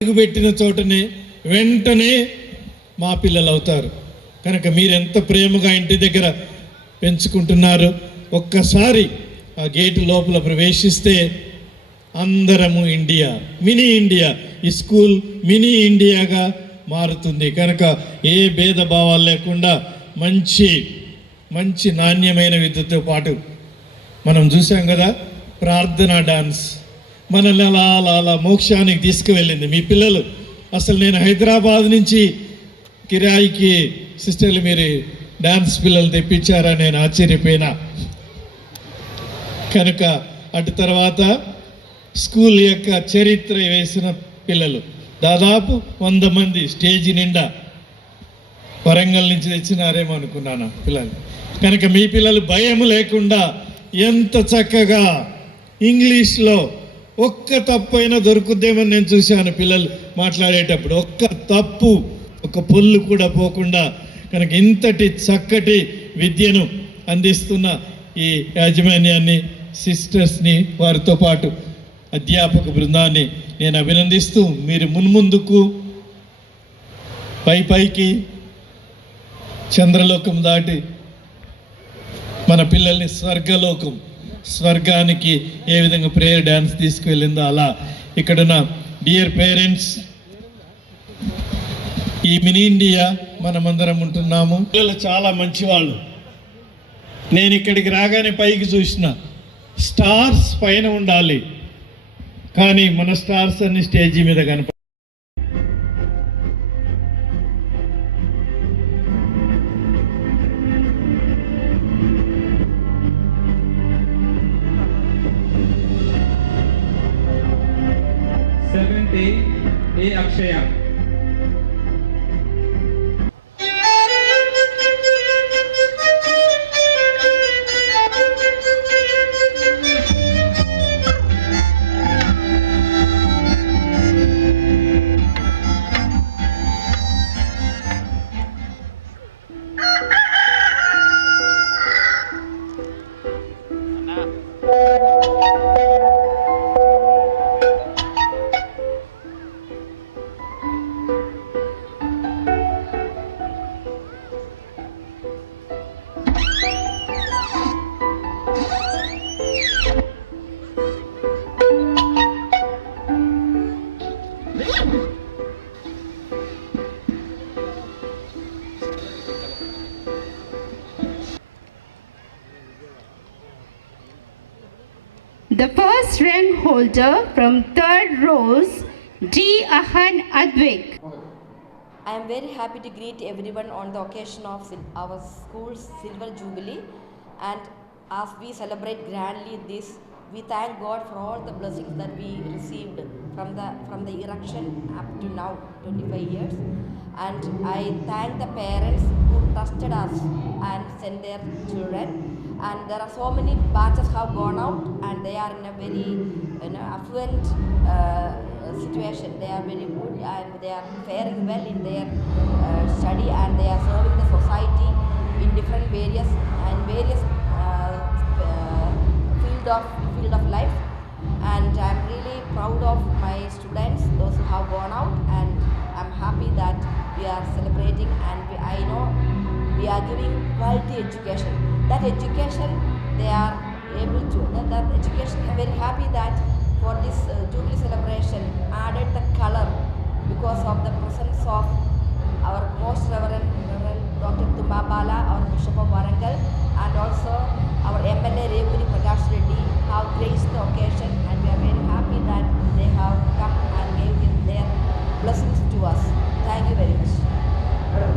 పెట్టిన చోటనే వెంటనే మా పిల్లలు అవుతారు కనుక మీరు ఎంత ప్రేమగా ఇంటి దగ్గర పెంచుకుంటున్నారు ఒక్కసారి ఆ గేటు లోపల ప్రవేశిస్తే అందరము ఇండియా మినీ ఇండియా ఈ స్కూల్ మినీ ఇండియాగా మారుతుంది. కనుక ఏ భేదభావాలు లేకుండా మంచి మంచి నాణ్యమైన విద్యతో పాటు మనం చూసాం కదా ప్రార్థన డాన్స్. మనల్ని అలా అలా అలా మోక్షానికి తీసుకువెళ్ళింది. మీ పిల్లలు అసలు నేను హైదరాబాద్ నుంచి కిరాయికి సిస్టర్లు మీరు డాన్స్ పిల్లలు తెప్పించారా? నేను ఆశ్చర్యపోయినా. కనుక అటు తర్వాత స్కూల్ యొక్క చరిత్ర వేసిన పిల్లలు దాదాపు వంద మంది స్టేజ్ నిండా వరంగల్ నుంచి తెచ్చినారేమో అనుకున్నాను పిల్లలు. కనుక మీ పిల్లలు భయం లేకుండా ఎంత చక్కగా ఇంగ్లీష్లో ఒక్క తప్పు అయినా దొరుకుద్దేమని నేను చూశాను పిల్లలు మాట్లాడేటప్పుడు. ఒక్క తప్పు ఒక పొల్లు కూడా పోకుండా కనుక ఇంతటి చక్కటి విద్యను అందిస్తున్న ఈ యాజమాన్యాన్ని సిస్టర్స్ని వారితో పాటు అధ్యాపక బృందాన్ని నేను అభినందిస్తూ మీరు మున్ముందుకు పై పైకి చంద్రలోకం దాటి మన పిల్లల్ని స్వర్గలోకం స్వర్గానికి ఏ విధంగా ప్రేయర్ డ్యాన్స్ తీసుకువెళ్ళిందో అలా ఇక్కడున్న డియర్ పేరెంట్స్ ఈ మినీ ఇండియా మనమందరం ఉంటున్నాము. పిల్లలు చాలా మంచివాళ్ళు. నేను ఇక్కడికి రాగానే పైకి చూసిన స్టార్స్ పైన ఉండాలి. కానీ మన స్టార్స్ అన్ని స్టేజీ మీద కనపడ ante e aksaya. The first rank holder from third rows, D. Ahan Advik. I am very happy to greet everyone on the occasion of our school's silver jubilee and as we celebrate grandly this we thank God for all the blessings that we received from the from the erection up to now 25 years and I thank the parents who trusted us and sent their children and there are so many batches have gone out and they are in a very you know, affluent uh, situation. They are very good and they are faring well in their uh, study and they are serving the society in different various and various uh, uh, field of field of life and I'm really proud of my students, those who have gone out and I'm happy that we are celebrating and we, I know we are giving quality education. That education they are able to, that, that education, I'm very happy that for this uh, Jubilee celebration added the color because of the presence of our most reverend, reverend Dr. Tumabala, our Bishop of Warangal and also our MLA Revuri Prakash Reddy